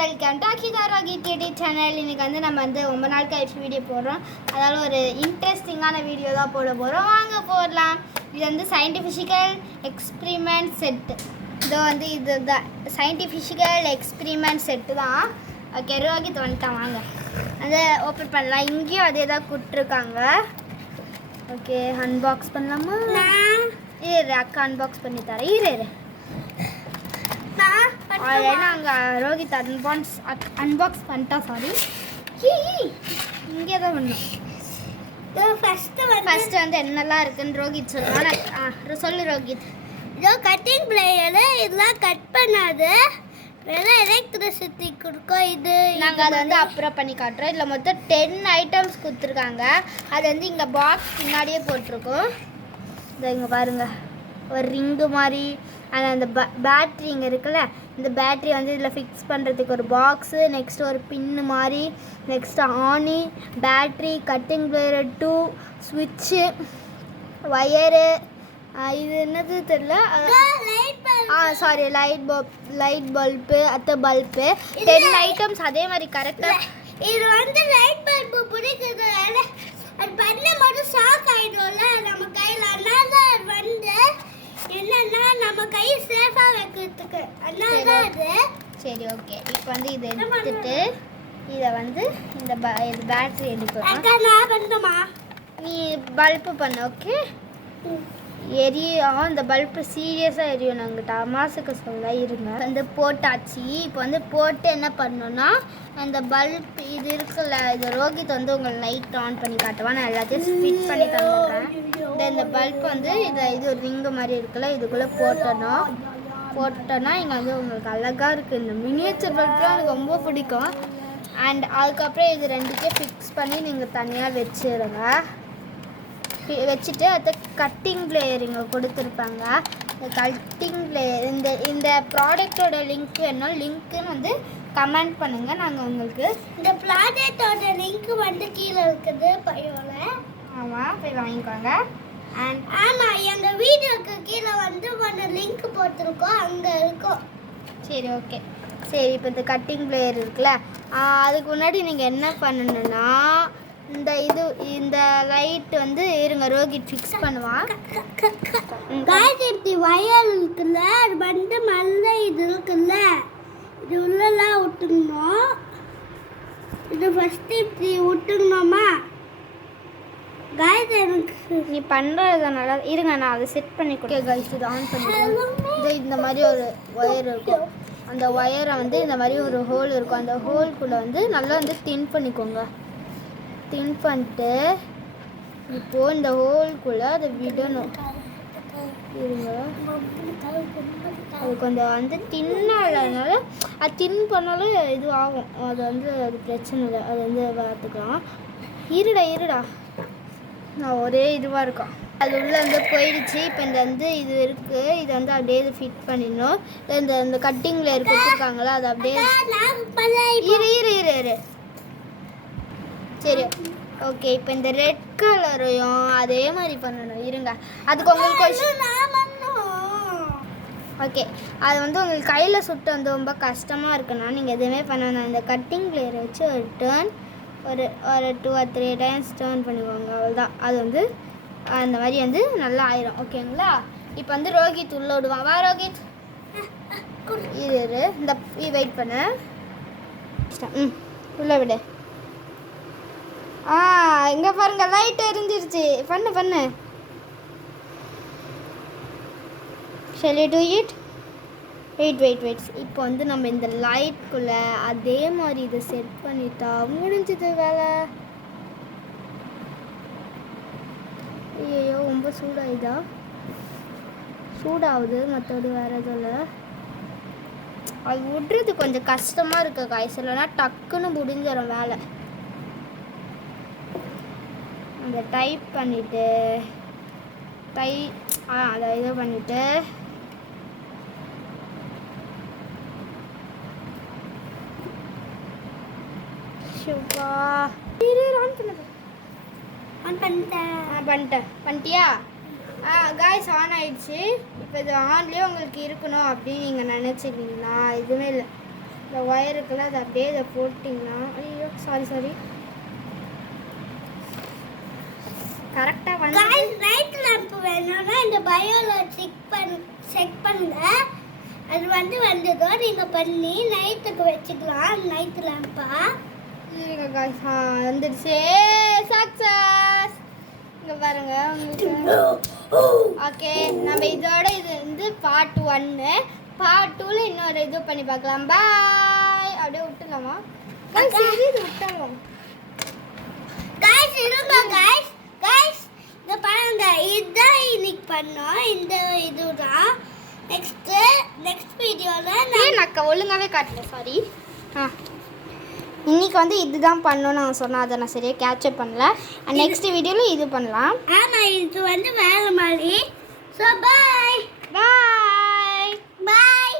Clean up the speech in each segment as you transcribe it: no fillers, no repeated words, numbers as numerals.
Welcome to Akita Rohit YouTube channel. இன்றைக்கி வந்து நம்ம வந்து ரொம்ப நாள் கழிச்சு வீடியோ போடுறோம். அதால் ஒரு இன்ட்ரெஸ்டிங்கான வீடியோ தான் போட போகிறோம். வாங்க போடலாம். இது வந்து சயின்டிஃபிக்கல் எக்ஸ்பிரிமெண்ட் செட்டு. இது தான் சயின்டிஃபிக்கல் எக்ஸ்பிரிமெண்ட் செட்டு தான். ஓகே, ரோகித் வந்துட்டான். வாங்க அதை ஓப்பன் பண்ணலாம். இங்கேயும் அதே தான் கொடுத்துருக்காங்க. ஓகே, அன்பாக்ஸ் பண்ணலாமா? இரு அக்கா அன்பாக்ஸ் பண்ணி தரேன். இரு நாங்கள் ரோகித் அன்பாக்ஸ் பண்ணிட்டா. சாரி, இங்கே தான் பண்ணோம். ஃபர்ஸ்ட் வந்து என்னெல்லாம் இருக்குன்னு ரோகித் சொல்லுவாங்க. சொல்லு ரோகித். இதோ கட்டிங் பிளேயரு, இதெல்லாம் கட் பண்ணாது, வெறும் எலக்ட்ரிசிட்டி கொடுக்கும். இது நாங்கள் அதை வந்து அப்புறம் பண்ணி காட்டுறோம். இதில் மொத்தம் 10 ஐட்டம்ஸ் கொடுத்துருக்காங்க. அது வந்து இங்கே பாக்ஸ் பின்னாடியே போட்டிருக்கோம். இதை இங்கே பாருங்கள், ஒரு ரிங்கு மாதிரி. அந்த பேட்ரி இங்கே இருக்குல்ல, இந்த பேட்ரி வந்து இதில் ஃபிக்ஸ் பண்ணுறதுக்கு ஒரு பாக்ஸு, நெக்ஸ்ட் ஒரு பின்னு மாதிரி, நெக்ஸ்ட் ஆனி, பேட்ரி, கட்டிங் பிளேயர் 2, ஸ்விட்சு, ஒயரு, இது என்னது தெரியல. சாரி, லைட் பல்பு, அத்த பல்பு, 10 ஐட்டம்ஸ் அதே மாதிரி கரெக்டாக. இது வந்து லைட் பல்பு பிடிக்குது, அது பண்ண மட்டும் ஷாக் ஆகிடும்ல நம்ம கையில். அதனால வந்து என்னன்னா நம்ம கை சேஃபா வைக்கிறதுக்கு, அதனால அது. சரி, ஓகே. இப்போ வந்து இதை எடுத்துட்டு இதை வந்து இந்த இது பேட்டரி எடுக்கணும். நான் பண்ணுமா? நீ பல்பு பண்ண. ஓகே, எரியும். இந்த பல்பு சீரியஸாக எரியும். நாங்கள் டமாஸுக்கு சொல்ல இருங்க. வந்து போட்டாச்சு. இப்போ வந்து போட்டு என்ன பண்ணணும்னா, அந்த பல்ப் இது இருக்குல்ல, இது ரோகித் வந்து உங்களுக்கு லைட் ஆன் பண்ணி காட்டுவா. நான் எல்லாத்தையும் ஃபிட் பண்ணி தந்துடுறேன். இந்த பல்ப் வந்து இது ஒரு ரிங்கு மாதிரி இருக்குல்ல, இதுக்குள்ளே போட்டோன்னா இங்கே வந்து உங்களுக்கு அழகாக இருக்குது. இந்த மினியேச்சர் பல்ப்லாம் எனக்கு ரொம்ப பிடிக்கும். அண்ட் அதுக்கப்புறம் இது ரெண்டுத்தையும் ஃபிக்ஸ் பண்ணி நீங்கள் தனியாக வச்சுருங்க. வச்சுட்டு அதை கட்டிங் பிளேயர் இங்கே கொடுத்துருப்பாங்க. இந்த கட்டிங் பிளேயர் இந்த ப்ராடக்டோட லிங்க் வேணும். லிங்க்குன்னு வந்து கமெண்ட் பண்ணுங்கள். நாங்கள் உங்களுக்கு இந்த ப்ராடக்டோட லிங்க் வந்து கீழே இருக்குது பையோல. ஆமாம், போய் வாங்கிக்கோங்க. அண்ட் ஆமாம், எங்கள் வீடியோக்கு கீழே வந்து ஒன்று லிங்க் போட்டிருக்கோம், அங்கே இருக்கும். சரி, ஓகே. சரி, இப்போ இந்த கட்டிங் பிளேயர் இருக்குல்ல, அதுக்கு முன்னாடி நீங்கள் என்ன பண்ணணுன்னா, இந்த லைட் வந்து இருங்க, ரோகித் ஃபிக்ஸ் பண்ணுவான். இப்படி வயல் இருக்குல்ல, அது வந்து மல்ல இது இருக்குல்ல, இது உள்ளலாம் விட்டுக்கணும். இது ஃபஸ்ட்டு இப்படி விட்டுக்கணுமா? காய்ஸ், எனக்கு நீ பண்ணுறதுனால இருங்க, நான் அதை செட் பண்ணி கொடுக்க. கைஸ், இது ஆன் பண்ணிடுறேன். இந்த மாதிரி ஒரு ஒயர் இருக்கும். அந்த ஒயரை வந்து இந்த மாதிரி ஒரு ஹோல் இருக்கும். அந்த ஹோல்குள்ளே வந்து நல்லா வந்து தின் பண்ணிக்கோங்க. தின் பண்ணிட்டு இப்போது இந்த ஹோல்குள்ளே அதை விடணும். இருங்க, அது கொஞ்சம் வந்து தின்னாலனால அது தின் பண்ணாலும் இது ஆகும். அது வந்து அது பிரச்சனை இல்லை, அது வந்து பார்த்துக்கலாம். இருடா நான் ஒரே இதுவாக இருக்கான். அது உள்ளே வந்து போயிடுச்சு. இப்போ இந்த வந்து இது இருக்குது, இதை வந்து அப்படியே இது ஃபிட் பண்ணிடணும். இந்த கட்டிங்கில் கொடுத்துருக்காங்களா, அது அப்படியே இரு. சரி, ஓகே. இப்போ இந்த ரெட் கலரையும் அதே மாதிரி பண்ணணும். இருங்க, அதுக்கு உங்களுக்கு ஓகே, அது வந்து உங்களுக்கு கையில் சுட்டு வந்து ரொம்ப கஷ்டமாக இருக்குன்னா நீங்கள் எதுவுமே பண்ணணும். இந்த கட்டிங் பிளேயரை வச்சு ஒரு டேர்ன் ஒரு 2 or 3 டைம்ஸ் டேர்ன் பண்ணிக்கோங்க. அவ்வளோதான். அது வந்து அந்த மாதிரி வந்து நல்லா ஆயிரும். ஓகேங்களா? இப்போ வந்து ரோகித் உள்ள விடுவான். வா ரோகித், இரு இந்த வெயிட் பண்ண. உள்ள விடு. இங்கே பாருங்க, லைட் எரிஞ்சிருச்சு. பண்ணு. Shall I do it? Wait. இப்போ வந்து நம்ம இந்த லைட்குள்ளே அதே மாதிரி இதை செட் பண்ணிட்டா முடிஞ்சது வேலை. ஐயோ, ரொம்ப சூடாகுது. மற்றபடி வேறு எதுவும் இல்லை. அது விடுறது கொஞ்சம் கஷ்டமாக இருக்கு காய்ஸ், இல்லைன்னா டக்குன்னு முடிஞ்சிடும் வேலை. அந்த டைப் பண்ணிவிட்டு அதை இதை பண்ணிவிட்டு பண்ணிட்டியா? காய்ஸ், ஆன் ஆயிடுச்சு. இப்போ இது ஆன்லேயே உங்களுக்கு இருக்கணும் அப்படின்னு நீங்கள் நினச்சிக்கிங்கன்னா எதுவுமே இல்லை. இந்த ஒயருக்குள்ள அதை அப்படியே இதை போட்டிங்கன்னா ஐயோ சாரி கரெக்டாக வந்து நைட் லேம்ப் வேணும்னா இந்த பயோல செக் பண்ணுங்க. அது வந்ததோ நீங்கள் பண்ணி நைட்டுக்கு வச்சுக்கலாம். நைட் லேம்பா இருங்க காய்ஸ் வந்துடுச்சு சக்ஸஸ். இங்கே பாருங்க உங்களுக்கு. ஓகே நம்ம இதோட இது வந்து பார்ட் 1. பார்ட் 2ல இன்னொரு இது பண்ணி பார்க்கலாம். பாய். அப்படியே விட்டுலாமா சரி இது விட்டாலும் गाइस இருங்க गाइस இத பாருங்க இதான் இன்னைக்கு பண்ணோம். இந்த இதுதான் நெக்ஸ்ட் வீடியோல நான் ஒழுங்காவே காட்டல சாரி. இன்னைக்கு வந்து இதுதான் பண்ணணும் நான் சொன்னேன். அதை நான் சரியாக கேட்சப் பண்ணல. நெக்ஸ்ட் வீடியோவில் இது பண்ணலாம். ஆமாம் இது வேறு மாதிரி. ஸோ பாய் பாய் பாய்.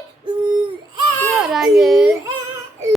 ராஜு